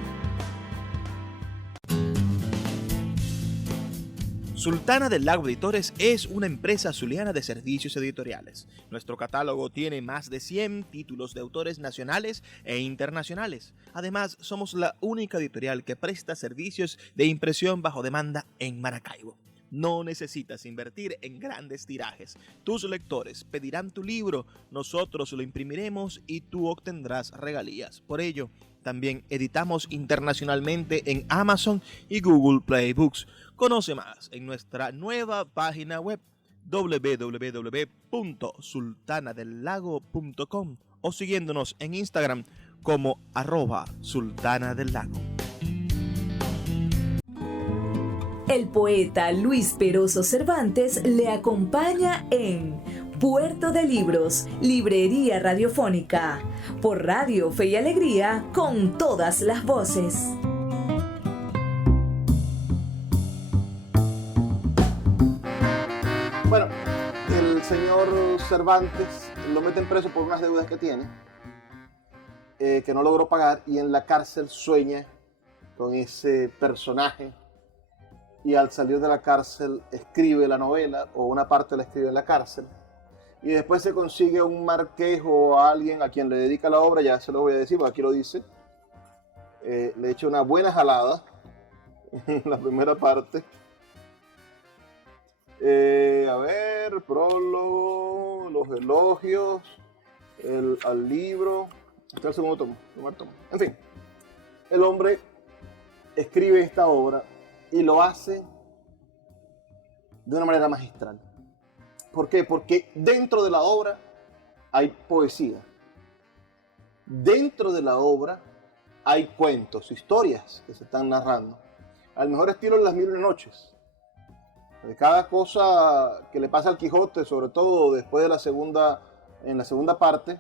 Sultana del Lago Editores es una empresa zuliana de servicios editoriales. Nuestro catálogo tiene más de 100 títulos de autores nacionales e internacionales. Además, somos la única editorial que presta servicios de impresión bajo demanda en Maracaibo. No necesitas invertir en grandes tirajes. Tus lectores pedirán tu libro, nosotros lo imprimiremos y tú obtendrás regalías. Por ello, también editamos internacionalmente en Amazon y Google Play Books. Conoce más en nuestra nueva página web www.sultanadelago.com o siguiéndonos en Instagram como @sultanadelago. El poeta Luis Peroso Cervantes le acompaña en Puerto de Libros, Librería Radiofónica, por Radio Fe y Alegría, con todas las voces. Bueno, el señor Cervantes lo meten preso por unas deudas que tiene, que no logró pagar, y en la cárcel sueña con ese personaje, y al salir de la cárcel escribe la novela, o una parte la escribe en la cárcel, y después se consigue un marqués o a alguien a quien le dedica la obra, ya se lo voy a decir, porque aquí lo dice, le echa una buena jalada en la primera parte. A ver, prólogo, los elogios, al libro, hasta el segundo tomo, primer tomo. En fin, el hombre escribe esta obra y lo hace de una manera magistral. ¿Por qué? Porque dentro de la obra hay poesía. Dentro de la obra hay cuentos, historias que se están narrando. Al mejor estilo de Las Mil y Una Noches. De cada cosa que le pasa al Quijote, sobre todo después de en la segunda parte,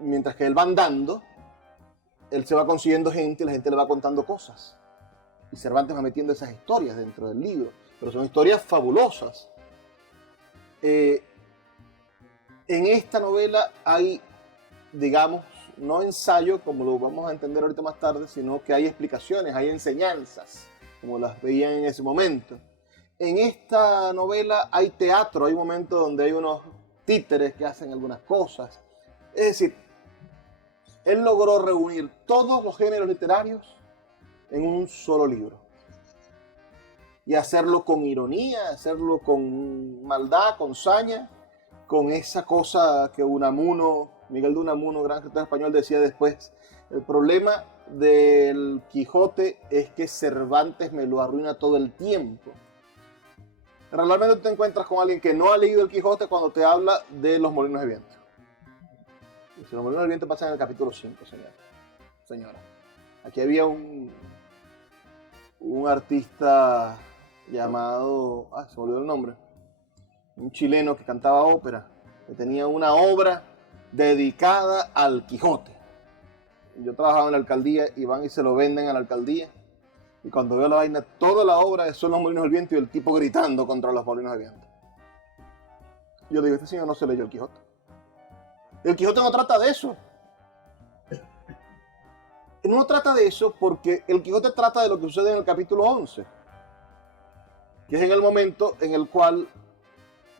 mientras que él va andando, él se va consiguiendo gente y la gente le va contando cosas. Y Cervantes va metiendo esas historias dentro del libro, pero son historias fabulosas. En esta novela hay, digamos, no ensayo, como lo vamos a entender ahorita más tarde, sino que hay explicaciones, hay enseñanzas, como las veían en ese momento. En esta novela hay teatro, hay momentos donde hay unos títeres que hacen algunas cosas. Es decir, él logró reunir todos los géneros literarios en un solo libro. Y hacerlo con ironía, hacerlo con maldad, con saña, con esa cosa que Unamuno, Miguel de Unamuno, gran escritor español, decía después: el problema del Quijote es que Cervantes me lo arruina todo el tiempo. Realmente te encuentras con alguien que no ha leído el Quijote cuando te habla de los molinos de viento. Y si los molinos de viento pasan en el capítulo 5, señora. Aquí había un artista llamado, se me olvidó el nombre, un chileno que cantaba ópera, que tenía una obra dedicada al Quijote. Yo trabajaba en la alcaldía y van y se lo venden a la alcaldía, y cuando veo la vaina, toda la obra son los molinos del viento y el tipo gritando contra los molinos de viento. Yo digo, este señor no se leyó el Quijote. El Quijote no trata de eso. No trata de eso porque el Quijote trata de lo que sucede en el capítulo 11, que es en el momento en el cual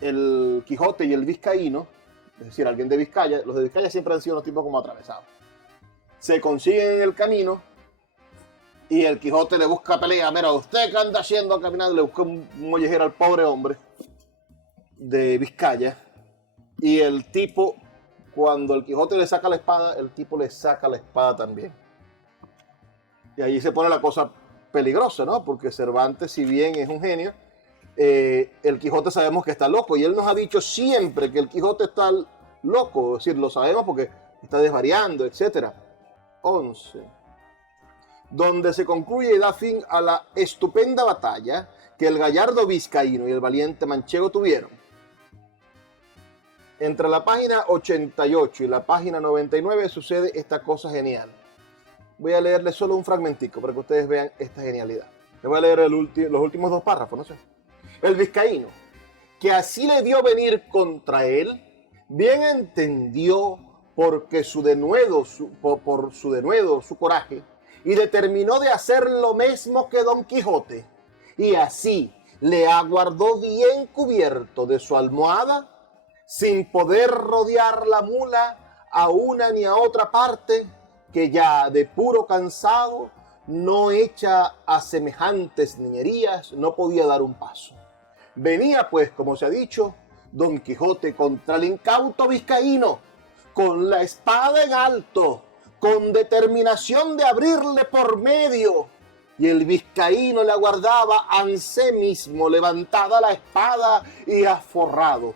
el Quijote y el vizcaíno, es decir, alguien de Vizcaya, los de Vizcaya siempre han sido unos tipos como atravesados, se consiguen en el camino Y el Quijote le busca pelea. Mira, ¿usted qué anda haciendo caminando? Le busca un mollejero al pobre hombre de Vizcaya. Y el tipo, cuando el Quijote le saca la espada, el tipo le saca la espada también. Y ahí se pone la cosa peligrosa, ¿no? Porque Cervantes, si bien es un genio, el Quijote sabemos que está loco. Y él nos ha dicho siempre que el Quijote está loco. Es decir, lo sabemos porque está desvariando, etc. 11. Donde se concluye y da fin a la estupenda batalla que el gallardo vizcaíno y el valiente manchego tuvieron. Entre la página 88 y la página 99 sucede esta cosa genial. Voy a leerle solo un fragmentico para que ustedes vean esta genialidad. Les voy a leer los últimos dos párrafos, no sé. El vizcaíno, que así le vio venir contra él, bien entendió por su denuedo, su coraje, y determinó de hacer lo mismo que Don Quijote, y así le aguardó bien cubierto de su almohada, sin poder rodear la mula a una ni a otra parte, que ya de puro cansado, no hecha a semejantes niñerías, no podía dar un paso. Venía pues, como se ha dicho, Don Quijote contra el incauto vizcaíno, con la espada en alto, con determinación de abrirle por medio, y el vizcaíno le aguardaba ansé mismo, levantada la espada y aforrado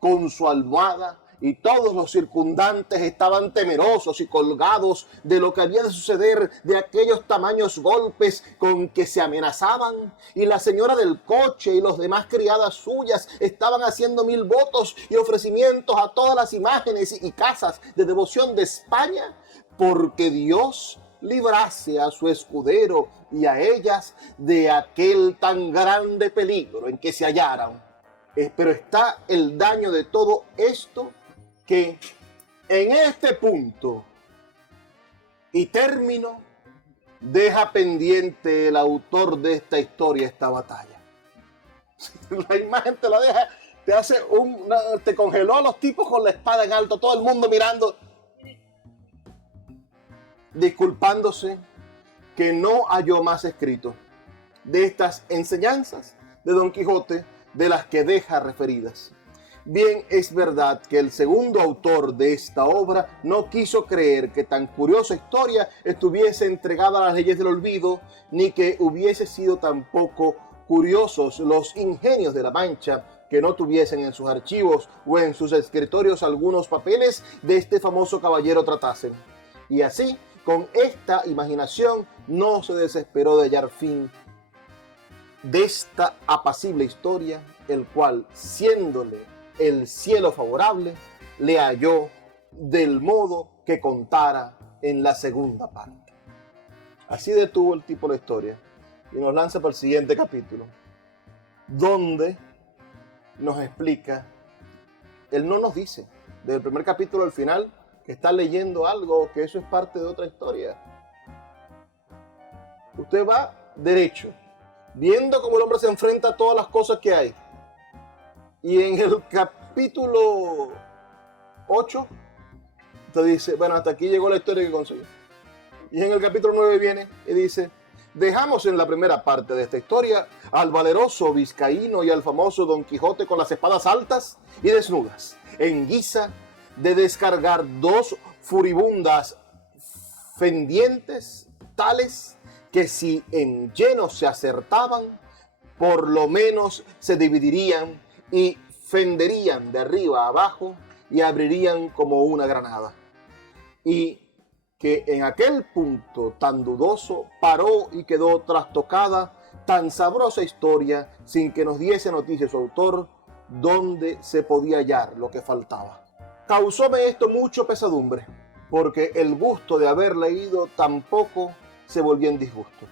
con su almohada, y todos los circundantes estaban temerosos y colgados de lo que había de suceder, de aquellos tamaños golpes con que se amenazaban, y la señora del coche y los demás criadas suyas estaban haciendo 1000 votos y ofrecimientos a todas las imágenes y casas de devoción de España, porque Dios librase a su escudero y a ellas de aquel tan grande peligro en que se hallaran. Pero está el daño de todo esto, que en este punto y término deja pendiente el autor de esta historia, esta batalla. La imagen te la deja, te congeló a los tipos con la espada en alto, todo el mundo mirando, disculpándose que no halló más escrito de estas enseñanzas de Don Quijote, de las que deja referidas. Bien, es verdad que el segundo autor de esta obra no quiso creer que tan curiosa historia estuviese entregada a las leyes del olvido, ni que hubiese sido tampoco curiosos los ingenios de la Mancha que no tuviesen en sus archivos o en sus escritorios algunos papeles de este famoso caballero tratasen. Y así, con esta imaginación, no se desesperó de hallar fin de esta apacible historia, el cual, siéndole el cielo favorable, le halló del modo que contara en la segunda parte. Así detuvo el tipo la historia y nos lanza para el siguiente capítulo, donde nos explica, él no nos dice, desde el primer capítulo al final, que está leyendo algo, que eso es parte de otra historia. Usted va derecho, viendo cómo el hombre se enfrenta a todas las cosas que hay. Y en el capítulo 8, te dice, bueno, hasta aquí llegó la historia que consiguió. Y en el capítulo 9 viene y dice, dejamos en la primera parte de esta historia al valeroso vizcaíno y al famoso Don Quijote con las espadas altas y desnudas, en guisa de descargar 2 furibundas fendientes, tales que si en lleno se acertaban, por lo menos se dividirían y fenderían de arriba a abajo y abrirían como una granada. Y que en aquel punto tan dudoso paró y quedó trastocada tan sabrosa historia, sin que nos diese noticia su autor, donde se podía hallar lo que faltaba. Causóme esto mucho pesadumbre, porque el gusto de haber leído tampoco se volvió en disgusto,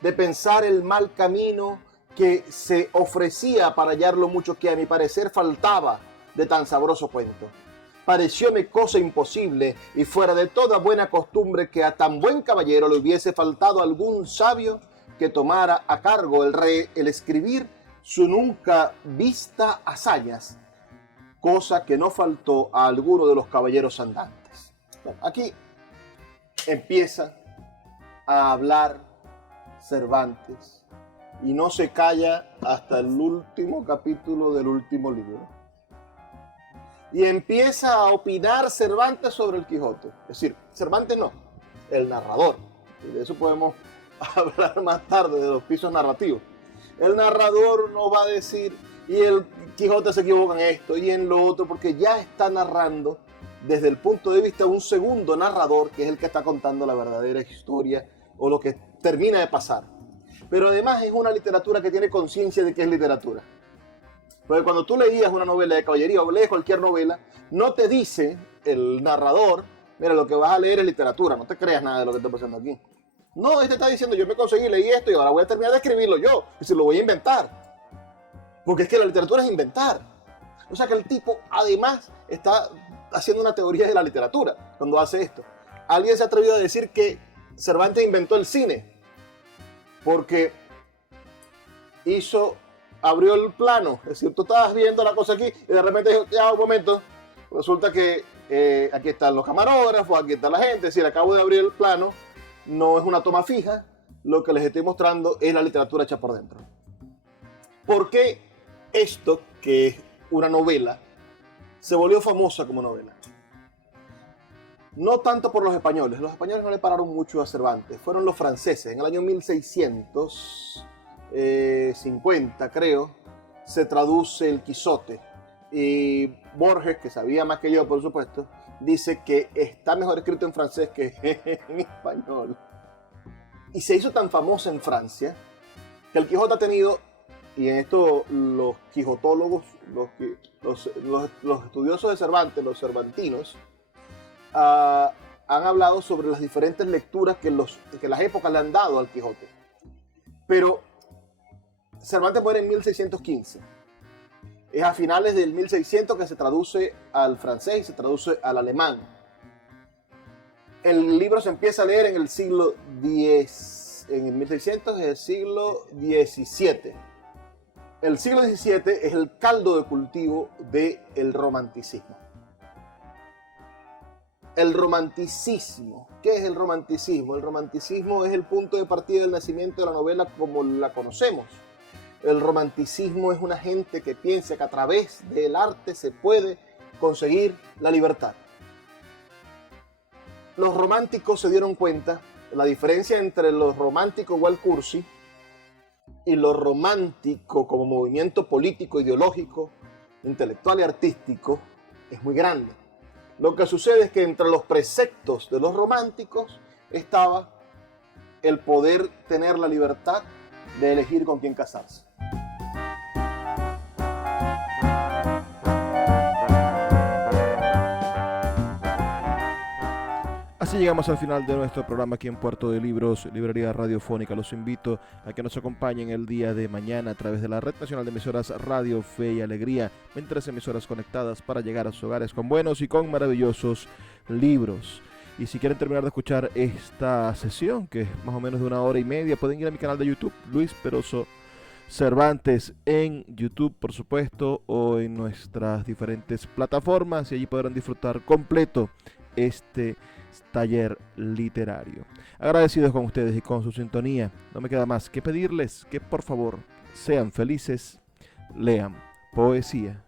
de pensar el mal camino que se ofrecía para hallar lo mucho que a mi parecer faltaba de tan sabroso cuento. Parecióme cosa imposible y fuera de toda buena costumbre que a tan buen caballero le hubiese faltado algún sabio que tomara a cargo el escribir su nunca vista hazañas, cosa que no faltó a alguno de los caballeros andantes. Bueno, aquí empieza a hablar Cervantes y no se calla hasta el último capítulo del último libro. Y empieza a opinar Cervantes sobre el Quijote. Es decir, Cervantes no, el narrador. Y de eso podemos hablar más tarde, de los pisos narrativos. El narrador no va a decir, y el Quijote se equivoca en esto y en lo otro, porque ya está narrando desde el punto de vista de un segundo narrador, que es el que está contando la verdadera historia o lo que termina de pasar. Pero además es una literatura que tiene conciencia de que es literatura. Porque cuando tú leías una novela de caballería o lees cualquier novela, no te dice el narrador, mira, lo que vas a leer es literatura, no te creas nada de lo que está pasando aquí. No, este está diciendo, yo me conseguí, leí esto y ahora voy a terminar de escribirlo yo, y si lo voy a inventar. Porque es que la literatura es inventar. O sea que el tipo además está haciendo una teoría de la literatura cuando hace esto. Alguien se ha atrevido a decir que Cervantes inventó el cine porque abrió el plano. Es decir, tú estabas viendo la cosa aquí y de repente dijo, ya un momento, resulta que aquí están los camarógrafos, aquí está la gente, es decir, acabo de abrir el plano, no es una toma fija, lo que les estoy mostrando es la literatura hecha por dentro. ¿Por qué esto, que es una novela, se volvió famosa como novela? No tanto por los españoles no le pararon mucho a Cervantes, fueron los franceses. En el año 1650, creo, se traduce el Quijote. Y Borges, que sabía más que yo, por supuesto, dice que está mejor escrito en francés que en español. Y se hizo tan famosa en Francia que el Quijote ha tenido, y en esto los quijotólogos, los estudiosos de Cervantes, los cervantinos, han hablado sobre las diferentes lecturas que las épocas le han dado al Quijote. Pero Cervantes muere en 1615. Es a finales del 1600 que se traduce al francés y se traduce al alemán. El libro se empieza a leer en el siglo X, en el 1600, es el siglo XVII. El siglo XVII es el caldo de cultivo del romanticismo. El romanticismo. ¿Qué es el romanticismo? El romanticismo es el punto de partida del nacimiento de la novela como la conocemos. El romanticismo es una gente que piensa que a través del arte se puede conseguir la libertad. Los románticos se dieron cuenta de la diferencia entre lo romántico igual cursi y lo romántico como movimiento político, ideológico, intelectual y artístico es muy grande. Lo que sucede es que entre los preceptos de los románticos estaba el poder tener la libertad de elegir con quién casarse. Así llegamos al final de nuestro programa aquí en Puerto de Libros, Librería Radiofónica. Los invito a que nos acompañen el día de mañana a través de la Red Nacional de Emisoras Radio Fe y Alegría. 23 emisoras conectadas para llegar a sus hogares con buenos y con maravillosos libros. Y si quieren terminar de escuchar esta sesión, que es más o menos de 1 hora y media, pueden ir a mi canal de YouTube, Luis Peroso Cervantes, en YouTube, por supuesto, o en nuestras diferentes plataformas, y allí podrán disfrutar completo este taller literario. Agradecidos con ustedes y con su sintonía. No me queda más que pedirles que por favor sean felices, lean poesía.